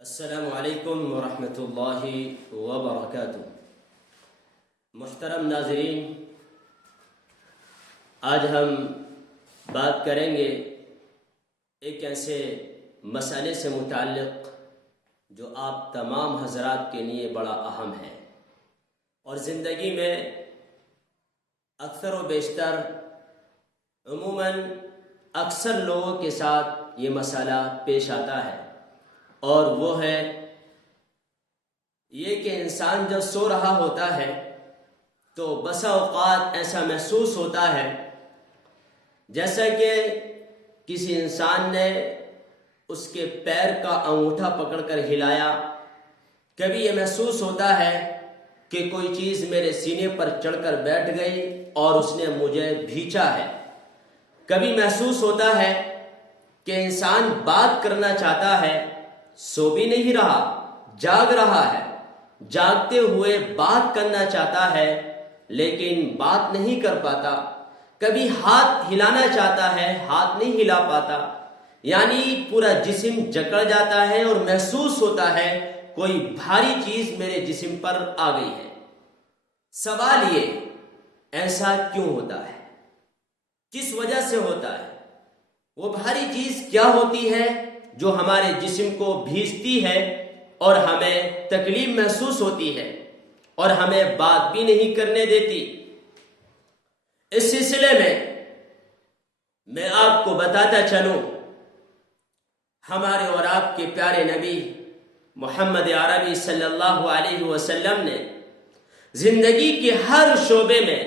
السلام علیکم ورحمۃ اللہ وبرکاتہ۔ محترم ناظرین، آج ہم بات کریں گے ایک ایسے مسئلے سے متعلق جو آپ تمام حضرات کے لیے بڑا اہم ہے اور زندگی میں اکثر و بیشتر عموماً اکثر لوگوں کے ساتھ یہ مسئلہ پیش آتا ہے، اور وہ ہے یہ کہ انسان جب سو رہا ہوتا ہے تو بسا اوقات ایسا محسوس ہوتا ہے جیسا کہ کسی انسان نے اس کے پیر کا انگوٹھا پکڑ کر ہلایا۔ کبھی یہ محسوس ہوتا ہے کہ کوئی چیز میرے سینے پر چڑھ کر بیٹھ گئی اور اس نے مجھے بھینچا ہے۔ کبھی محسوس ہوتا ہے کہ انسان بات کرنا چاہتا ہے، سو بھی نہیں رہا، جاگ رہا ہے، جاگتے ہوئے بات کرنا چاہتا ہے لیکن بات نہیں کر پاتا۔ کبھی ہاتھ ہلانا چاہتا ہے، ہاتھ نہیں ہلا پاتا، یعنی پورا جسم جکڑ جاتا ہے اور محسوس ہوتا ہے کوئی بھاری چیز میرے جسم پر آ گئی ہے۔ سوال یہ، ایسا کیوں ہوتا ہے؟ کس وجہ سے ہوتا ہے؟ وہ بھاری چیز کیا ہوتی ہے جو ہمارے جسم کو بھیجتی ہے اور ہمیں تکلیف محسوس ہوتی ہے اور ہمیں بات بھی نہیں کرنے دیتی؟ اس سلسلے میں آپ کو بتاتا چلوں، ہمارے اور آپ کے پیارے نبی محمد عربی صلی اللہ علیہ وسلم نے زندگی کے ہر شعبے میں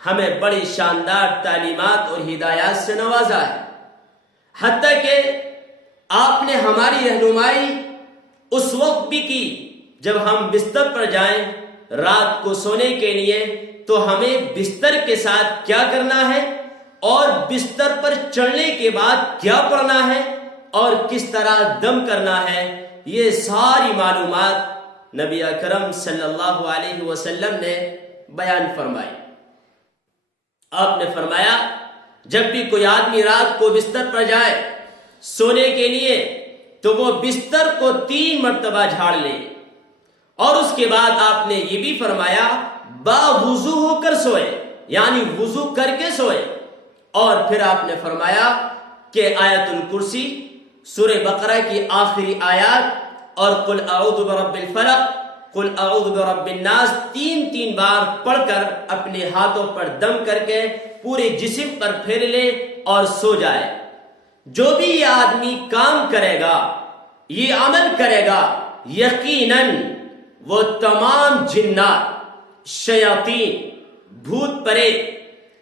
ہمیں بڑی شاندار تعلیمات اور ہدایات سے نوازا ہے، حتیٰ کہ آپ نے ہماری رہنمائی اس وقت بھی کی جب ہم بستر پر جائیں رات کو سونے کے لیے تو ہمیں بستر کے ساتھ کیا کرنا ہے اور بستر پر چڑھنے کے بعد کیا پڑھنا ہے اور کس طرح دم کرنا ہے، یہ ساری معلومات نبی اکرم صلی اللہ علیہ وسلم نے بیان فرمائی۔ آپ نے فرمایا جب بھی کوئی آدمی رات کو بستر پر جائے سونے کے لیے تو وہ بستر کو 3 مرتبہ جھاڑ لے، اور اس کے بعد آپ نے یہ بھی فرمایا با وضو ہو کر سوئے، یعنی وضو کر کے سوئے۔ اور پھر آپ نے فرمایا کہ آیت الکرسی، سورہ بقرہ کی آخری آیات اور قل اعوذ برب الفلق، قل اعوذ برب الناس 3 بار پڑھ کر اپنے ہاتھوں پر دم کر کے پورے جسم پر پھیر لے اور سو جائے۔ جو بھی یہ آدمی کام کرے گا، یہ عمل کرے گا، یقیناً وہ تمام جنات، شیاطین، بھوت پریت،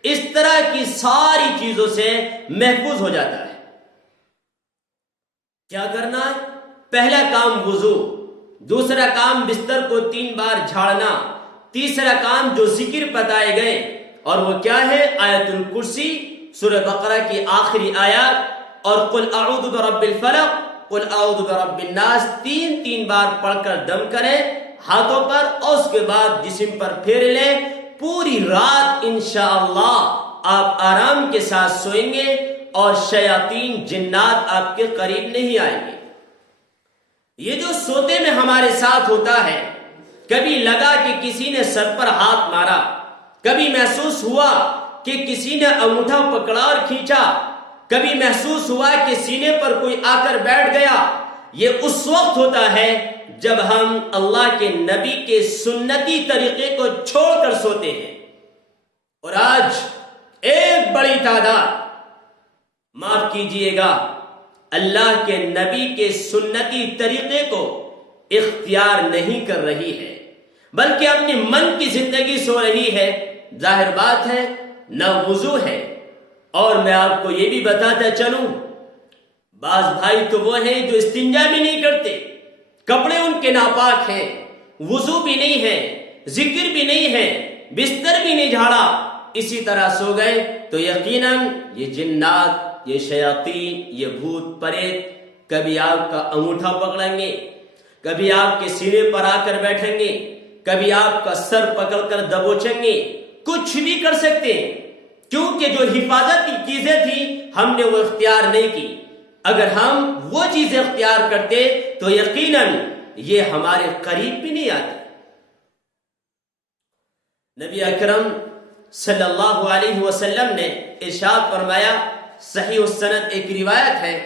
اس طرح کی ساری چیزوں سے محفوظ ہو جاتا ہے۔ کیا کرنا ہے؟ پہلا کام وضو، دوسرا کام بستر کو 3 بار جھاڑنا، تیسرا کام جو ذکر بتائے گئے اور وہ کیا ہے؟ آیت الکرسی، سورہ بقرہ کی آخری آیات اور قل اعوذ برب الفلق، قل اعوذ برب الناس 3 بار پڑھ کر دم کریں ہاتھوں پر اور اس کے بعد جسم پر پھیر لیں۔ پوری رات انشاءاللہ آپ آرام کے ساتھ سوئیں گے اور شیاطین، جنات آپ کے قریب نہیں آئیں گے۔ یہ جو سوتے میں ہمارے ساتھ ہوتا ہے، کبھی لگا کہ کسی نے سر پر ہاتھ مارا، کبھی محسوس ہوا کہ کسی نے انگوٹھا پکڑا اور کھینچا، کبھی محسوس ہوا کہ سینے پر کوئی آ کر بیٹھ گیا، یہ اس وقت ہوتا ہے جب ہم اللہ کے نبی کے سنتی طریقے کو چھوڑ کر سوتے ہیں۔ اور آج ایک بڑی تعداد، معاف کیجئے گا، اللہ کے نبی کے سنتی طریقے کو اختیار نہیں کر رہی ہے بلکہ اپنی من کی زندگی سو رہی ہے۔ ظاہر بات ہے نہ وضو ہے، اور میں آپ کو یہ بھی بتاتا چلوں، بعض بھائی تو وہ ہیں جو استنجا بھی نہیں کرتے، کپڑے ان کے ناپاک ہیں، وضو بھی نہیں ہے، ذکر بھی نہیں ہے، بستر بھی نہیں جھاڑا، اسی طرح سو گئے، تو یقیناً یہ جنات، یہ شیاطین، یہ بھوت پریت کبھی آپ کا انگوٹھا پکڑیں گے، کبھی آپ کے سینے پر آ کر بیٹھیں گے، کبھی آپ کا سر پکڑ کر دبوچیں گے، کچھ بھی کر سکتے ہیں، کیونکہ جو حفاظت کی چیزیں تھیں ہم نے وہ اختیار نہیں کی۔ اگر ہم وہ چیزیں اختیار کرتے تو یقیناً یہ ہمارے قریب بھی نہیں آتی۔ نبی اکرم صلی اللہ علیہ وسلم نے ارشاد فرمایا، صحیح السند ایک روایت ہے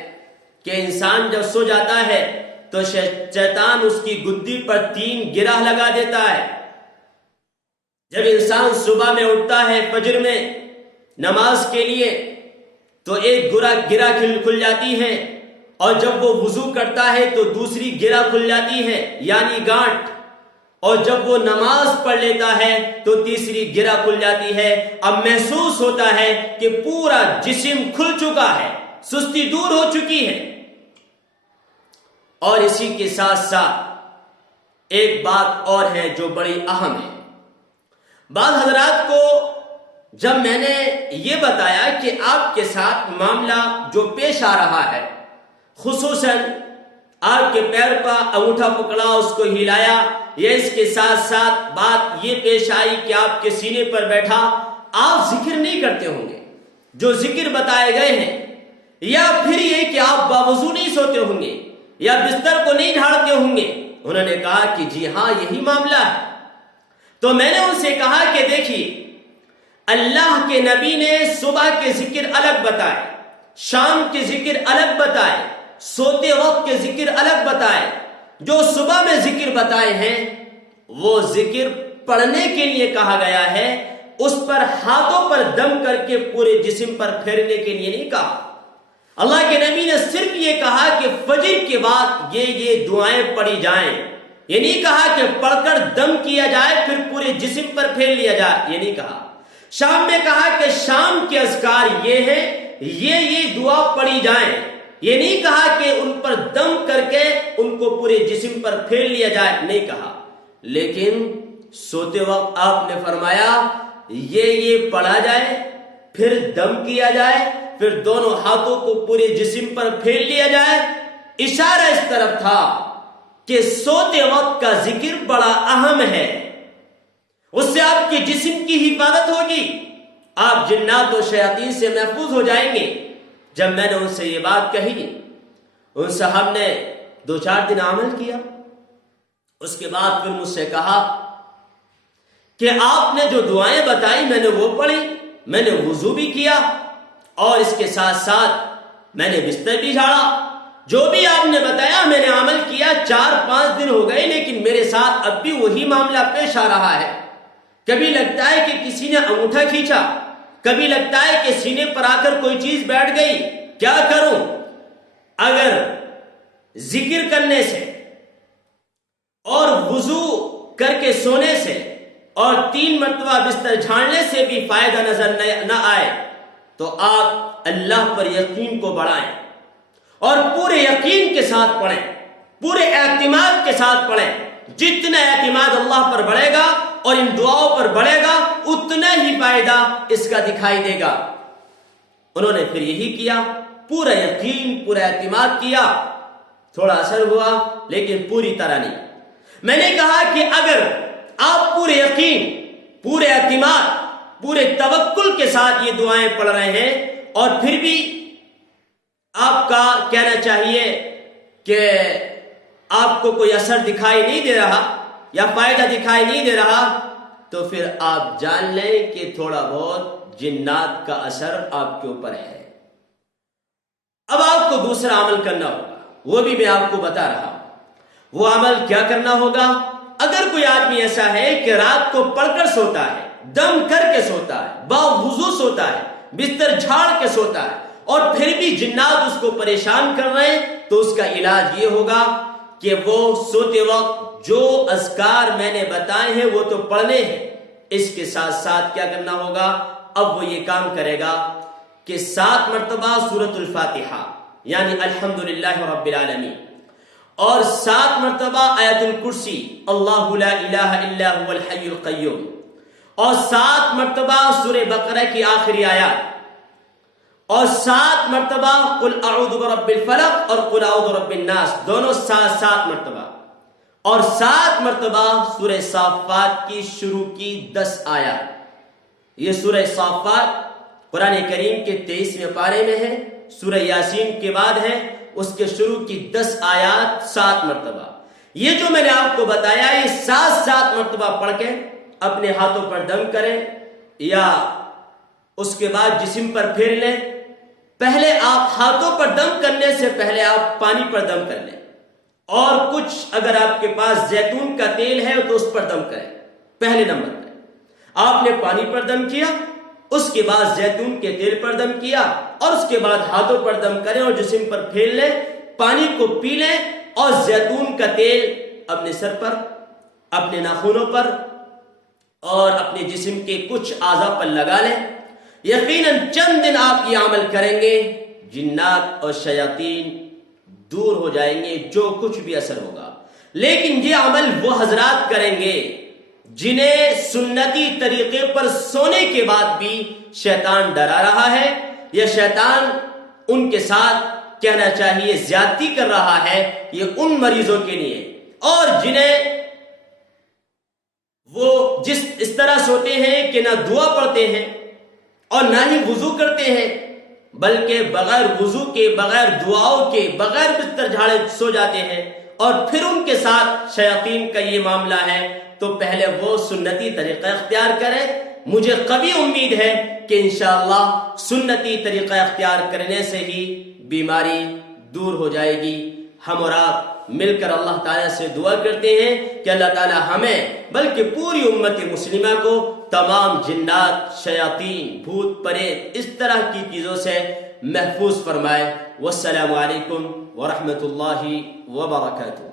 کہ انسان جب سو جاتا ہے تو شیطان اس کی گدی پر 3 گرہ لگا دیتا ہے۔ جب انسان صبح میں اٹھتا ہے فجر میں نماز کے لیے تو ایک گرہ کھل جاتی ہے، اور جب وہ وضو کرتا ہے تو دوسری گرہ کھل جاتی ہے یعنی گانٹھ، اور جب وہ نماز پڑھ لیتا ہے تو تیسری گرہ کھل جاتی ہے۔ اب محسوس ہوتا ہے کہ پورا جسم کھل چکا ہے، سستی دور ہو چکی ہے۔ اور اسی کے ساتھ ساتھ ایک بات اور ہے جو بڑی اہم ہے۔ بعض حضرات کو جب میں نے یہ بتایا کہ آپ کے ساتھ معاملہ جو پیش آ رہا ہے، خصوصاً آپ کے پیر کا انگوٹھا پکڑا، اس کو ہلایا، یا اس کے ساتھ ساتھ بات یہ پیش آئی کہ آپ کے سینے پر بیٹھا، آپ ذکر نہیں کرتے ہوں گے جو ذکر بتائے گئے ہیں، یا پھر یہ کہ آپ باوضو نہیں سوتے ہوں گے یا بستر کو نہیں جھاڑتے ہوں گے۔ انہوں نے کہا کہ جی ہاں یہی معاملہ ہے۔ تو میں نے ان سے کہا کہ دیکھیے، اللہ کے نبی نے صبح کے ذکر الگ بتائے، شام کے ذکر الگ بتائے، سوتے وقت کے ذکر الگ بتائے۔ جو صبح میں ذکر بتائے ہیں وہ ذکر پڑھنے کے لیے کہا گیا ہے، اس پر ہاتھوں پر دم کر کے پورے جسم پر پھیرنے کے لیے نہیں کہا۔ اللہ کے نبی نے صرف یہ کہا کہ فجر کے بعد یہ دعائیں پڑھی جائیں، یہ نہیں کہا کہ پڑھ کر دم کیا جائے پھر پورے جسم پر پھیر لیا جائے، یہ نہیں کہا۔ شام میں کہا کہ شام کے اذکار یہ ہیں، یہ دعا پڑھی جائیں، یہ نہیں کہا کہ ان پر دم کر کے ان کو پورے جسم پر پھیر لیا جائے، نہیں کہا۔ لیکن سوتے وقت آپ نے فرمایا یہ پڑھا جائے، پھر دم کیا جائے، پھر دونوں ہاتھوں کو پورے جسم پر پھیر لیا جائے۔ اشارہ اس طرف تھا کہ سوتے وقت کا ذکر بڑا اہم ہے، اس سے آپ کے جسم کی حفاظت ہوگی، آپ جنات و شیاطین سے محفوظ ہو جائیں گے۔ جب میں نے ان سے یہ بات کہی، ان صاحب نے 2-4 دن عمل کیا، اس کے بعد پھر مجھ سے کہا کہ آپ نے جو دعائیں بتائی میں نے وہ پڑھی، میں نے وضو بھی کیا، اور اس کے ساتھ ساتھ میں نے بستر بھی جھاڑا، جو بھی آپ نے بتایا میں نے عمل کیا۔ 4-5 دن ہو گئے لیکن میرے ساتھ اب بھی وہی معاملہ پیش آ رہا ہے۔ کبھی لگتا ہے کہ کسی نے انگوٹھا کھینچا، کبھی لگتا ہے کہ سینے پر آ کر کوئی چیز بیٹھ گئی، کیا کروں؟ اگر ذکر کرنے سے اور وضو کر کے سونے سے اور 3 مرتبہ بستر جھاڑنے سے بھی فائدہ نظر نہ آئے تو آپ اللہ پر یقین کو بڑھائیں اور پورے یقین کے ساتھ پڑھیں، پورے اعتماد کے ساتھ پڑھیں۔ جتنا اعتماد اللہ پر بڑھے گا اور ان دعاؤں پر بڑھے گا اتنا ہی فائدہ اس کا دکھائی دے گا۔ انہوں نے پھر یہی کیا، پورا یقین، پورا اعتماد کیا، تھوڑا اثر ہوا لیکن پوری طرح نہیں۔ میں نے کہا کہ اگر آپ پورے یقین، پورے اعتماد، پورے توکل کے ساتھ یہ دعائیں پڑھ رہے ہیں اور پھر بھی آپ کا کہنا چاہیے کہ آپ کو کوئی اثر دکھائی نہیں دے رہا یا فائدہ دکھائی نہیں دے رہا، تو پھر آپ جان لیں کہ تھوڑا بہت جنات کا اثر آپ کے اوپر ہے۔ اب آپ کو دوسرا عمل کرنا ہوگا، وہ بھی میں آپ کو بتا رہا ہوں۔ وہ عمل کیا کرنا ہوگا؟ اگر کوئی آدمی ایسا ہے کہ رات کو پڑھ کر سوتا ہے، دم کر کے سوتا ہے، باوضو سوتا ہے، بستر جھاڑ کے سوتا ہے اور پھر بھی جنات اس کو پریشان کر رہے ہیں، تو اس کا علاج یہ ہوگا کہ وہ سوتے وقت جو اذکار میں نے بتائے ہیں وہ تو پڑھنے ہیں، اس کے ساتھ ساتھ کیا کرنا ہوگا؟ اب وہ یہ کام کرے گا کہ 7 مرتبہ سورۃ الفاتحہ یعنی الحمدللہ رب العالمین، اور 7 مرتبہ آیت الکرسی اللہ لا الہ الا هو الحی القیوم، اور 7 مرتبہ سورہ بقرہ کی آخری آیات، اور 7 مرتبہ قل اعوذ برب الفلق اور قل اعوذ برب الناس، دونوں 7 مرتبہ، اور 7 مرتبہ سورہ صافات کی شروع کی 10 آیات۔ یہ سورہ صافات قرآن کریم کے 23ویں پارے میں ہے سورہ یاسین کے بعد ہے، اس کے شروع کی 10 آیات 7 مرتبہ. یہ جو میں نے آپ کو بتایا یہ 7 مرتبہ پڑھ کے اپنے ہاتھوں پر دم کریں یا اس کے بعد جسم پر پھیر لیں. پہلے آپ ہاتھوں پر دم کرنے سے پہلے آپ پانی پر دم کر لیں، اور کچھ اگر آپ کے پاس زیتون کا تیل ہے تو اس پر دم کریں. پہلے نمبر پہ آپ نے پانی پر دم کیا، اس کے بعد زیتون کے تیل پر دم کیا، اور اس کے بعد ہاتھوں پر دم کریں اور جسم پر پھیر لیں، پانی کو پی لیں اور زیتون کا تیل اپنے سر پر، اپنے ناخنوں پر اور اپنے جسم کے کچھ اعضاء پر لگا لیں. یقیناً چند دن آپ یہ عمل کریں گے، جنات اور شیاطین دور ہو جائیں گے، جو کچھ بھی اثر ہوگا. لیکن یہ عمل وہ حضرات کریں گے جنہیں سنتی طریقے پر سونے کے بعد بھی شیطان ڈرا رہا ہے، یا شیطان ان کے ساتھ کہنا چاہیے زیادتی کر رہا ہے. یہ ان مریضوں کے لیے، اور جنہیں وہ اس طرح سوتے ہیں کہ نہ دعا پڑھتے ہیں اور نہ ہی وضو کرتے ہیں، بلکہ بغیر وضو کے، بغیر دعاؤں کے، بغیر بستر جھاڑے سو جاتے ہیں، اور پھر ان کے ساتھ شیاطین کا یہ معاملہ ہے، تو پہلے وہ سنتی طریقہ اختیار کرے. مجھے قوی امید ہے کہ انشاءاللہ سنتی طریقہ اختیار کرنے سے ہی بیماری دور ہو جائے گی. ہم اور آپ مل کر اللہ تعالیٰ سے دعا کرتے ہیں کہ اللہ تعالیٰ ہمیں بلکہ پوری امت مسلمہ کو تمام جنات، شیاطین، بھوت پریت اس طرح کی چیزوں سے محفوظ فرمائے. والسلام علیکم ورحمۃ اللہ وبرکاتہ.